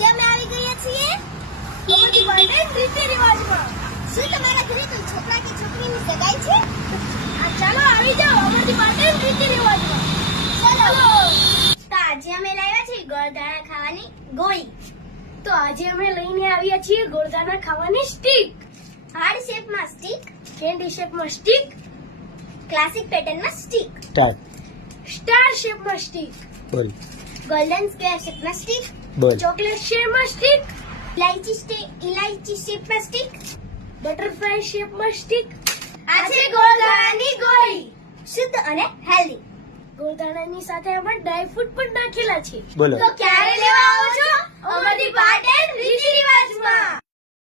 આજે અમે આવી ગયા છીએ અમારી બર્થડે રીતિ રિવાજમાં. શું તમારા ઘરે કોઈ છોકરા કે છોકરીની સગાઈ છે? ચાલો આવી જાઓ અમારી બર્થડે રીતિ રિવાજમાં. ચાલો. તો આજે અમે લાવ્યા છીએ ગોળધાણા ખાવાની ગોળી. તો આજે અમે લઈને આવ્યા છીએ ગોળધાણા ખાવાની સ્ટીક. હાર્ડ શેપમાં સ્ટીક, કેન્ડી શેપમાં સ્ટીક, ક્લાસિક પેટર્નમાં સ્ટીક, સ્ટાર શેપમાં સ્ટીક, ગોલ્ડન સ્ક્વેર શેપમાં સ્ટીક, ચોકલેટ શેપમાં સ્ટીક, ઇલાયચી શેપમાં સ્ટીક, બટરફ્લાય શેપમાં સ્ટીક. આ છે ગોળધાણાની ગોળી. શુદ્ધ અને હેલ્ધી. ગોળધાણાની સાથે આપણે ડ્રાય ફ્રૂટ પણ નાખેલા છે. તો ક્યારે લેવા આવો છો?